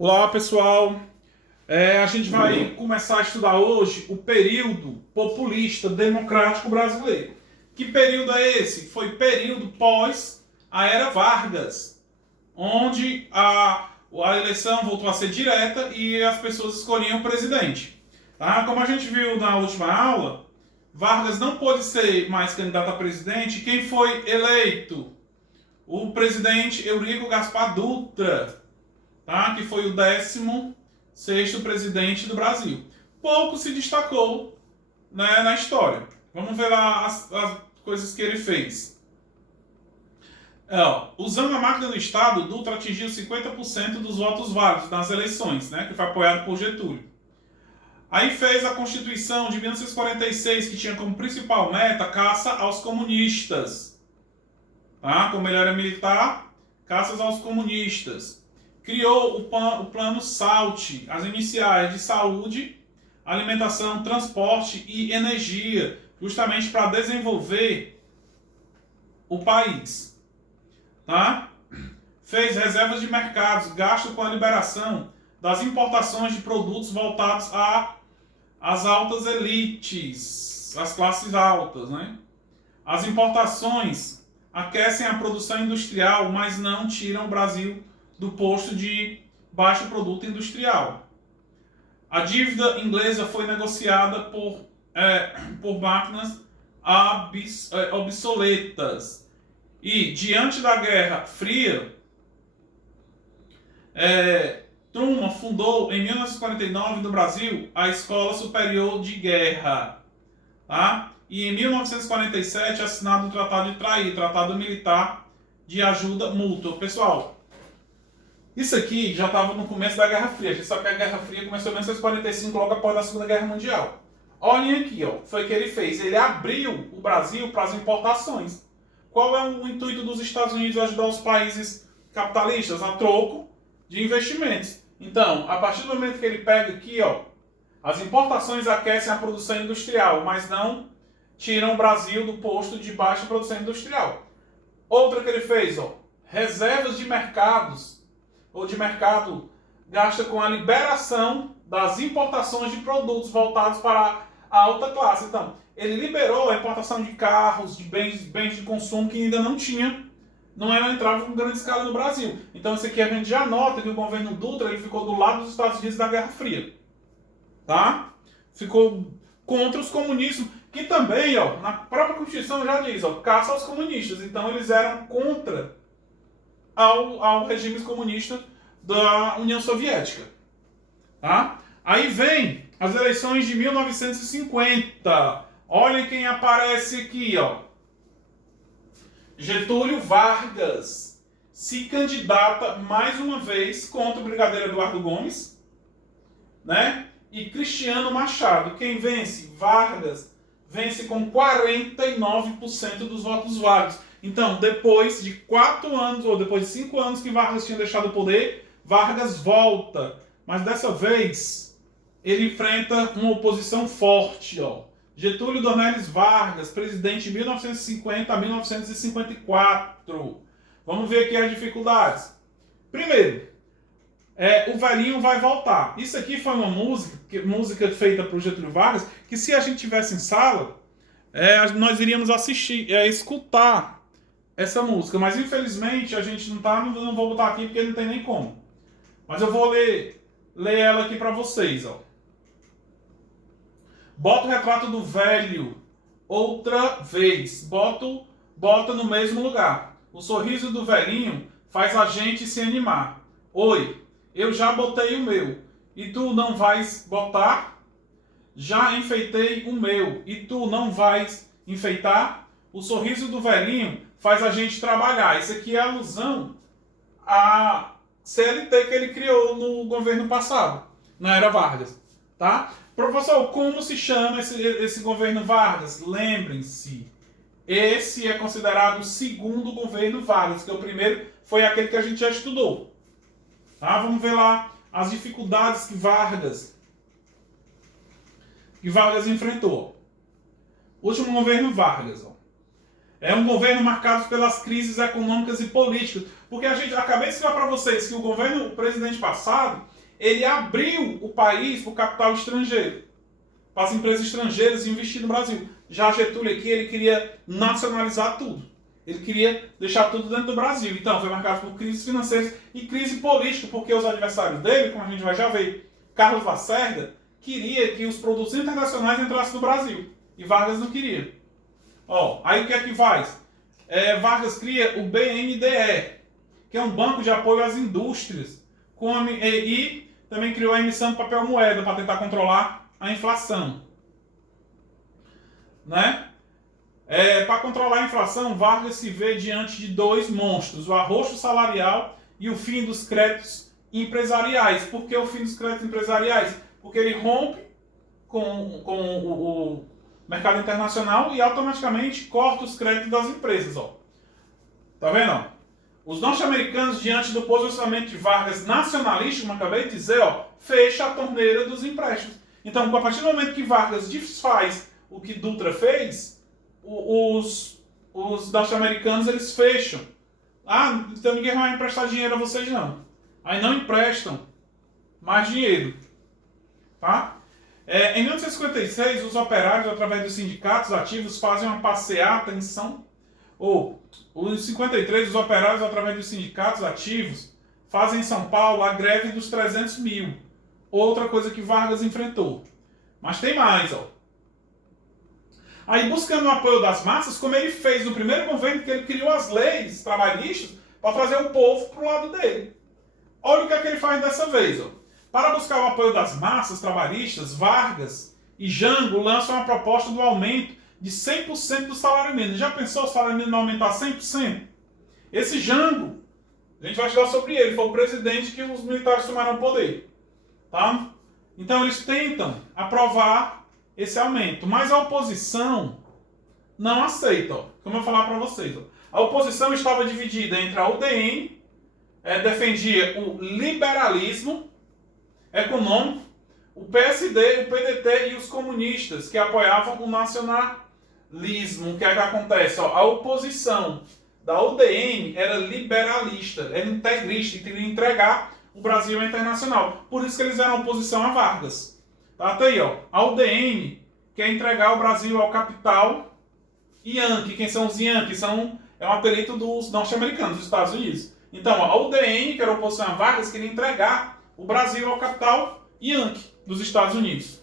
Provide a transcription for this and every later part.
Olá, pessoal. A gente vai começar a estudar hoje o período populista democrático brasileiro. Que período é esse? Foi período pós a Era Vargas, onde a eleição voltou a ser direta e as pessoas escolhiam o presidente. Tá? Como a gente viu na última aula, Vargas não pôde ser mais candidato a presidente. Quem foi eleito? O presidente Eurico Gaspar Dutra, tá? Que foi o 16º presidente do Brasil. Pouco se destacou, né, na história. Vamos ver lá as coisas que ele fez. Usando a máquina do Estado, Dutra atingiu 50% dos votos válidos nas eleições, né, que foi apoiado por Getúlio. Aí fez a Constituição de 1946, que tinha como principal meta caça aos comunistas. Tá? Como ele era militar, caças aos comunistas. Criou o plano SALT, as iniciais de saúde, alimentação, transporte e energia, justamente para desenvolver o país. Tá? Fez reservas de mercados, gasto com a liberação das importações de produtos voltados às altas elites, às classes altas. Né? As importações aquecem a produção industrial, mas não tiram o Brasil do posto de baixo produto industrial. A dívida inglesa foi negociada por máquinas obsoletas. E, diante da Guerra Fria, Truman fundou, em 1949, no Brasil, a Escola Superior de Guerra. Tá? E em 1947, assinado o Tratado de Traí, Tratado Militar de Ajuda Mútua. Pessoal, isso aqui já estava no começo da Guerra Fria. A gente sabe que a Guerra Fria começou em 1945, logo após a Segunda Guerra Mundial. Olhem aqui, foi o que ele fez. Ele abriu o Brasil para as importações. Qual é o intuito dos Estados Unidos ajudar os países capitalistas? A troco de investimentos. Então, a partir do momento que ele pega aqui, as importações aquecem a produção industrial, mas não tiram o Brasil do posto de baixa produção industrial. Outra que ele fez, reservas de mercados, ou de mercado, gasta com a liberação das importações de produtos voltados para a alta classe. Então, ele liberou a importação de carros, de bens de consumo que ainda não entrava com grande escala no Brasil. Então, isso aqui a gente já nota que o governo Dutra ele ficou do lado dos Estados Unidos da Guerra Fria. Tá? Ficou contra os comunistas, que também, na própria Constituição já diz, caça aos comunistas. Então, eles eram contra ao regime comunista da União Soviética. Tá? Aí vem as eleições de 1950. Olhem quem aparece aqui. Getúlio Vargas se candidata mais uma vez contra o brigadeiro Eduardo Gomes, né? E Cristiano Machado. Quem vence? Vargas vence com 49% dos votos válidos. Então, depois de 4 anos, ou depois de 5 anos que Vargas tinha deixado o poder, Vargas volta. Mas dessa vez, ele enfrenta uma oposição forte. Getúlio Dornelles Vargas, presidente de 1950 a 1954. Vamos ver aqui as dificuldades. Primeiro, o velhinho vai voltar. Isso aqui foi uma música feita por Getúlio Vargas, que se a gente tivesse em sala, nós iríamos assistir, escutar essa música, mas infelizmente a gente não vou botar aqui porque não tem nem como. Mas eu vou ler ela aqui para vocês, Bota o retrato do velho outra vez. Bota no mesmo lugar. O sorriso do velhinho faz a gente se animar. Oi, eu já botei o meu. E tu não vais botar? Já enfeitei o meu. E tu não vais enfeitar? O sorriso do velhinho faz a gente trabalhar. Isso aqui é alusão à CLT que ele criou no governo passado, na era Vargas. Tá? Professor, como se chama esse governo Vargas? Lembrem-se, esse é considerado o segundo governo Vargas, que o primeiro foi aquele que a gente já estudou. Tá? Vamos ver lá as dificuldades que Vargas enfrentou. Último governo Vargas. É um governo marcado pelas crises econômicas e políticas. Porque acabei de explicar para vocês que o presidente passado, ele abriu o país para o capital estrangeiro, para as empresas estrangeiras investir no Brasil. Já Getúlio aqui, ele queria nacionalizar tudo. Ele queria deixar tudo dentro do Brasil. Então, foi marcado por crises financeiras e crise política, porque os adversários dele, como a gente vai já ver, Carlos Lacerda, queria que os produtos internacionais entrassem no Brasil. E Vargas não queria. Aí o que é que faz? Vargas cria o BNDE, que é um banco de apoio às indústrias. E também criou a emissão de papel moeda para tentar controlar a inflação. Né? Para controlar a inflação, Vargas se vê diante de dois monstros, o arroxo salarial e o fim dos créditos empresariais. Por que o fim dos créditos empresariais? Porque ele rompe com o mercado internacional e automaticamente corta os créditos das empresas. Tá vendo? Os norte-americanos, diante do posicionamento de Vargas nacionalista, como acabei de dizer, fecha a torneira dos empréstimos. Então, a partir do momento que Vargas desfaz o que Dutra fez, os norte-americanos eles fecham. Então ninguém vai emprestar dinheiro a vocês não. Aí não emprestam mais dinheiro. Tá? Em 1956, os operários, através dos sindicatos ativos, fazem uma passeata em São Paulo. Em 53, os operários, através dos sindicatos ativos, fazem em São Paulo a greve dos 300 mil. Outra coisa que Vargas enfrentou. Mas tem mais, Aí, buscando o apoio das massas, como ele fez no primeiro governo, que ele criou as leis trabalhistas para trazer o povo para o lado dele. Olha o que é que ele faz dessa vez. Para buscar o apoio das massas trabalhistas, Vargas e Jango lançam uma proposta do aumento de 100% do salário mínimo. Já pensou o salário mínimo aumentar 100%? Esse Jango, a gente vai estudar sobre ele, foi o presidente que os militares tomaram o poder. Tá? Então, eles tentam aprovar esse aumento, mas a oposição não aceita, como eu vou falar para vocês. A oposição estava dividida entre a UDN, defendia o liberalismo econômico, o PSD, o PDT e os comunistas, que apoiavam o nacionalismo. O que é que acontece? A oposição da UDN era liberalista, era integrista, e queria entregar o Brasil internacional. Por isso que eles eram oposição a Vargas. Tá aí, a UDN quer entregar o Brasil ao capital Yankee. Quem são os Yankees? É um apelido dos norte-americanos, dos Estados Unidos. Então, a UDN, que era oposição a Vargas, queria entregar o Brasil ao capital Yankee, dos Estados Unidos.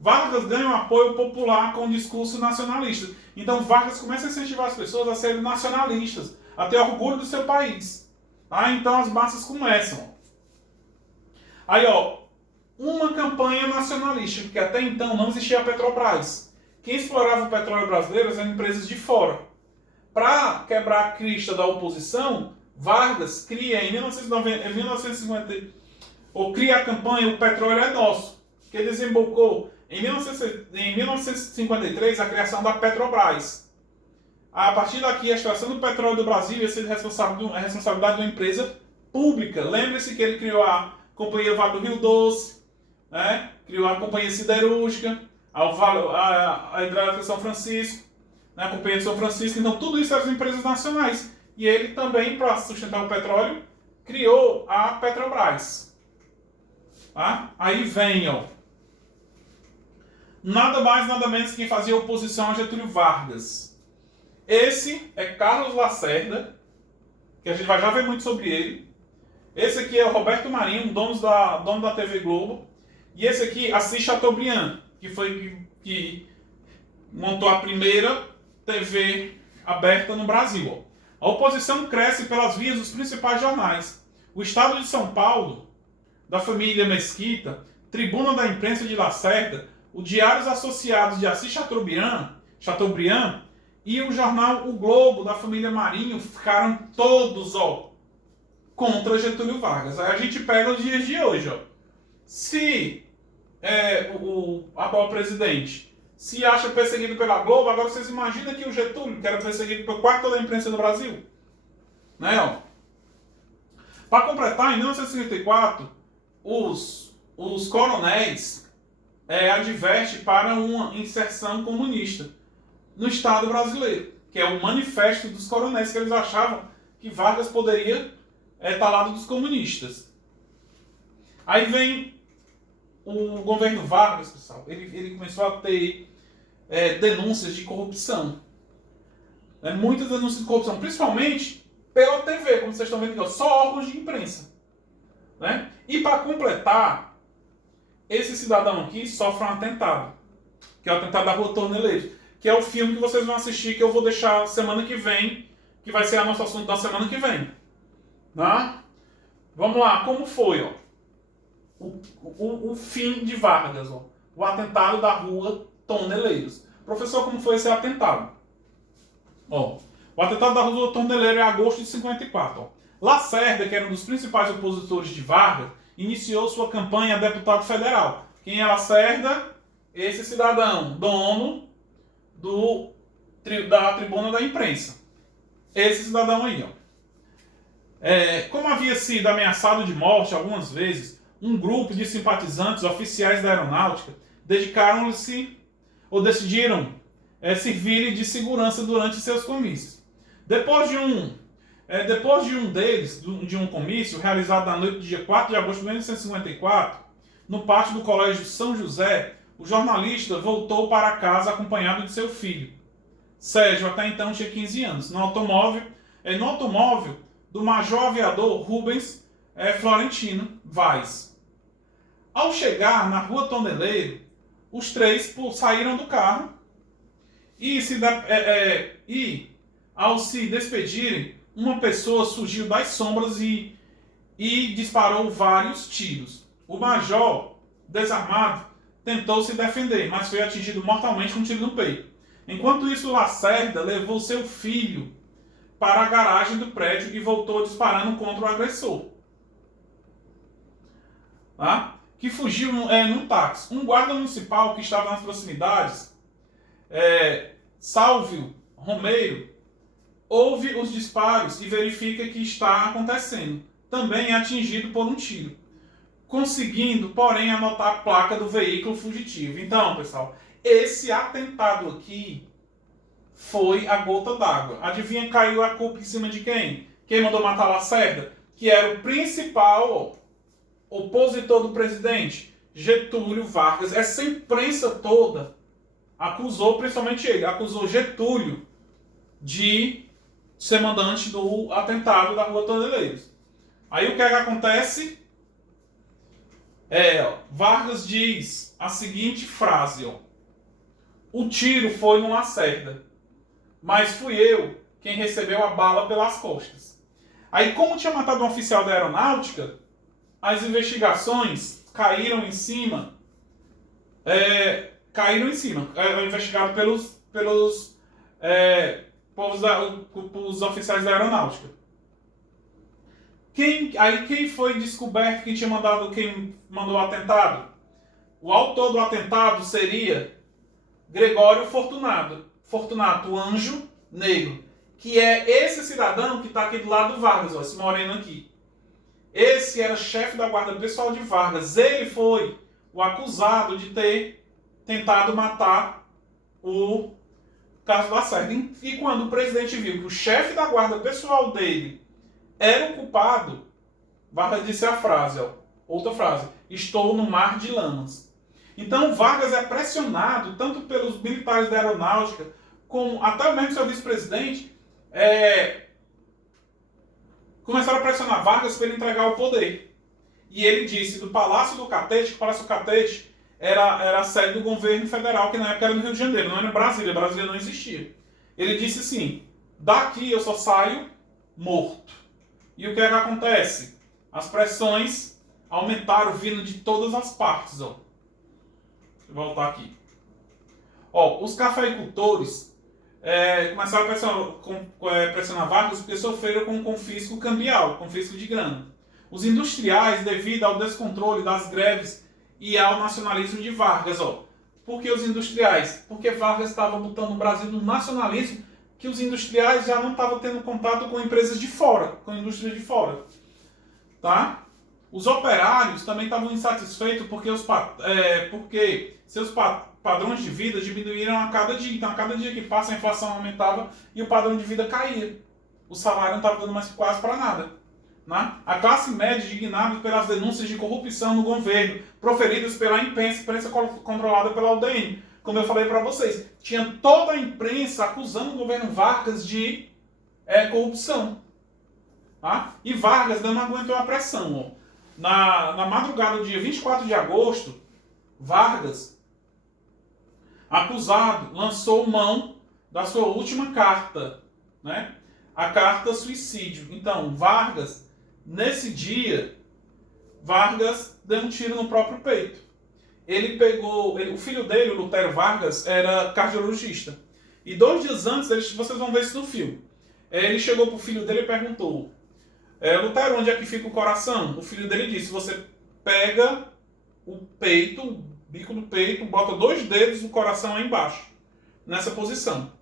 Vargas ganha um apoio popular com o discurso nacionalista. Então, Vargas começa a incentivar as pessoas a serem nacionalistas, a ter orgulho do seu país. Tá? Então, as massas começam. Aí, uma campanha nacionalista, porque até então não existia a Petrobras. Quem explorava o petróleo brasileiro eram empresas de fora. Para quebrar a crista da oposição, Vargas cria em 1950, cria a campanha O Petróleo é Nosso, que desembocou em 1953 a criação da Petrobras. A partir daqui, a extração do petróleo do Brasil ia ser a responsabilidade de uma empresa pública. Lembre-se que ele criou a Companhia Vale do Rio Doce, criou a Companhia Siderúrgica, a Hidrelétrica São Francisco, a Companhia de São Francisco. Então, tudo isso eram empresas nacionais. E ele também, para sustentar o petróleo, criou a Petrobras. Tá? Aí vem, nada mais, nada menos que quem fazia oposição a Getúlio Vargas. Esse é Carlos Lacerda, que a gente vai já ver muito sobre ele. Esse aqui é o Roberto Marinho, dono da TV Globo. E esse aqui, Assis Chateaubriand, que montou a primeira TV aberta no Brasil. A oposição cresce pelas vias dos principais jornais. O Estado de São Paulo, da família Mesquita, Tribuna da Imprensa de Lacerda, o Diários Associados de Assis Chateaubriand e o jornal O Globo, da família Marinho, ficaram todos, contra Getúlio Vargas. Aí a gente pega os dias de hoje, Se o atual presidente se acha perseguido pela Globo, agora vocês imaginam que o Getúlio, que era perseguido pelo quarto da imprensa do Brasil. Para completar, em 1954, os coronéis advertem para uma inserção comunista no Estado brasileiro, que é o manifesto dos coronéis, que eles achavam que Vargas poderia estar ao lado dos comunistas. Aí vem o governo Vargas, pessoal, ele começou a ter denúncias de corrupção. Muitas denúncias de corrupção, principalmente pela TV, como vocês estão vendo aqui, só órgãos de imprensa. Né? E para completar, esse cidadão aqui sofre um atentado, que é o atentado da Rua Torneleiros, que é o filme que vocês vão assistir, que eu vou deixar semana que vem, que vai ser o nosso assunto da semana que vem. Tá? Vamos lá, como foi? Ó? O fim de Vargas, ó. O atentado da Rua Torneleiros. Professor, como foi esse atentado? Ó, o atentado da Rua Torneleiros é agosto de 54. Ó. Lacerda, que era um dos principais opositores de Vargas, iniciou sua campanha a deputado federal. Quem é Lacerda? Esse cidadão, dono da tribuna da imprensa. Esse cidadão aí, ó. Como havia sido ameaçado de morte algumas vezes, um grupo de simpatizantes oficiais da aeronáutica dedicaram-se ou decidiram servir de segurança durante seus comícios. Depois de um deles, de um comício realizado na noite do dia 4 de agosto de 1954, no pátio do Colégio São José, o jornalista voltou para casa acompanhado de seu filho. Sérgio até então tinha 15 anos, no automóvel do major aviador Rubens Florentino Vaz. Ao chegar na Rua Torneleiro, os três saíram do carro e ao se despedirem, uma pessoa surgiu das sombras e disparou vários tiros. O major, desarmado, tentou se defender, mas foi atingido mortalmente com um tiro no peito. Enquanto isso, Lacerda levou seu filho para a garagem do prédio e voltou disparando contra o agressor. Tá? Que fugiu num táxi. Um guarda municipal que estava nas proximidades, Sálvio Romeiro, ouve os disparos e verifica que está acontecendo. Também é atingido por um tiro, conseguindo, porém, anotar a placa do veículo fugitivo. Então, pessoal, esse atentado aqui foi a gota d'água. Adivinha, caiu a culpa em cima de quem? Quem mandou matar Lacerda? Que era o principal opositor do presidente, Getúlio Vargas. Essa imprensa toda acusou, principalmente ele, acusou Getúlio de ser mandante do atentado da Rua Torneleiros. Aí o que é que acontece? Vargas diz a seguinte frase, ó: o tiro foi no Lacerda, mas fui eu quem recebeu a bala pelas costas. Aí, como tinha matado um oficial da aeronáutica, as investigações caíram em cima, investigado pelos oficiais da aeronáutica. Quem foi descoberto, quem mandou o atentado? O autor do atentado seria Gregório Fortunato Anjo Negro, que é esse cidadão que está aqui do lado do Vargas, ó, esse moreno aqui. Esse era chefe da guarda pessoal de Vargas. Ele foi o acusado de ter tentado matar o Carlos Lacerda. E quando o presidente viu que o chefe da guarda pessoal dele era o culpado, Vargas disse a frase, outra frase: estou no mar de lamas. Então Vargas é pressionado tanto pelos militares da aeronáutica, como até mesmo seu vice-presidente, começaram a pressionar Vargas para ele entregar o poder. E ele disse do Palácio do Catete, que o Palácio do Catete era a sede do governo federal, que na época era no Rio de Janeiro, não era em Brasília. Brasília não existia. Ele disse assim: daqui eu só saio morto. E o que é que acontece? As pressões aumentaram vindo de todas as partes. Ó. Vou voltar aqui. Ó, os cafeicultores começaram a pressionar Vargas porque sofreram com um confisco cambial, confisco de grana. Os industriais, devido ao descontrole das greves e ao nacionalismo de Vargas. Ó. Por que os industriais? Porque Vargas estava botando o Brasil no nacionalismo, que os industriais já não estavam tendo contato com empresas de fora, com a indústria de fora. Tá? Os operários também estavam insatisfeitos porque seus padrões de vida diminuíram a cada dia. Então, a cada dia que passa, a inflação aumentava e o padrão de vida caía. o salário não estava dando mais quase para nada. Né? A classe média indignada pelas denúncias de corrupção no governo, proferidas pela imprensa controlada pela UDN. Como eu falei para vocês, tinha toda a imprensa acusando o governo Vargas de corrupção. Tá? E Vargas não aguentou a pressão. Ó. Na madrugada do dia 24 de agosto, Vargas, acusado, lançou mão da sua última carta, né? A carta suicídio. Então, Vargas, nesse dia, Vargas deu um tiro no próprio peito. Ele pegou, o filho dele, o Lutero Vargas, era cardiologista. E 2 dias antes, vocês vão ver isso no filme, ele chegou pro filho dele e perguntou, Lutero, onde é que fica o coração? O filho dele disse, você pega o peito, o bico do peito, bota 2 dedos, o coração aí embaixo, nessa posição.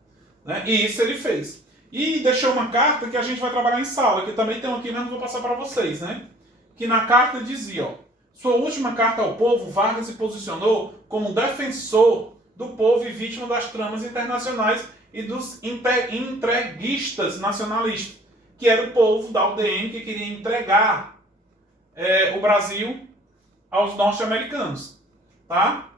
Né? E isso ele fez. E deixou uma carta que a gente vai trabalhar em sala, que também tem aqui, mas não vou passar para vocês, né? Que na carta dizia, ó, sua última carta ao povo, Vargas se posicionou como defensor do povo e vítima das tramas internacionais e dos entreguistas nacionalistas, que era o povo da UDN que queria entregar o Brasil aos norte-americanos. Tá?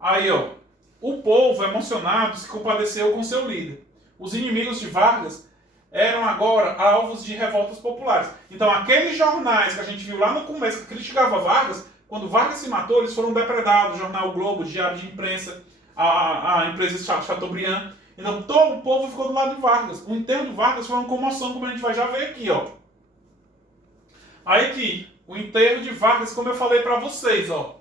Aí, ó, o povo emocionado se compadeceu com seu líder. Os inimigos de Vargas eram agora alvos de revoltas populares. Então, aqueles jornais que a gente viu lá no começo que criticavam Vargas, quando Vargas se matou, eles foram depredados. O jornal o Globo, o Diário de Imprensa, a empresa Chateaubriand. Então, todo o povo ficou do lado de Vargas. O enterro de Vargas foi uma comoção, como a gente vai já ver aqui, ó. Aí aqui, o enterro de Vargas, como eu falei para vocês, ó.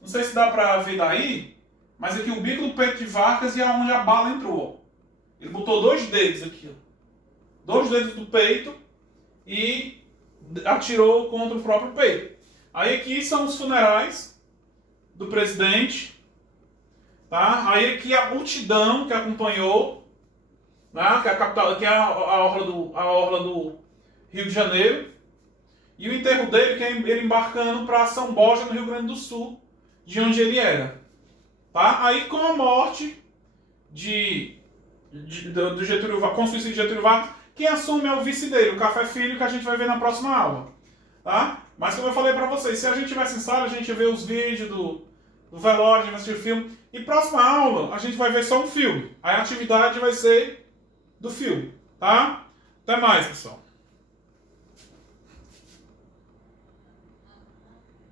Não sei se dá para ver daí, mas aqui o bico do peito de Vargas e aonde a bala entrou, ó. Ele botou 2 dedos aqui, ó. 2 dedos do peito e atirou contra o próprio peito. Aí aqui são os funerais do presidente, tá? Aí aqui a multidão que acompanhou, né? Que é a capital, que é a orla do Rio de Janeiro, e o enterro dele, que é ele embarcando para São Borja, no Rio Grande do Sul, de onde ele era, tá? Aí com a morte do Getúlio Vargas, com o suicídio de Getúlio Vargas, quem assume é o vice dele, o Café Filho, que a gente vai ver na próxima aula. Tá? Mas como eu falei pra vocês, se a gente tivesse em sala, a gente vê os vídeos do velório, a gente vai assistir o filme. E próxima aula, a gente vai ver só um filme. Aí a atividade vai ser do filme. Tá? Até mais, pessoal.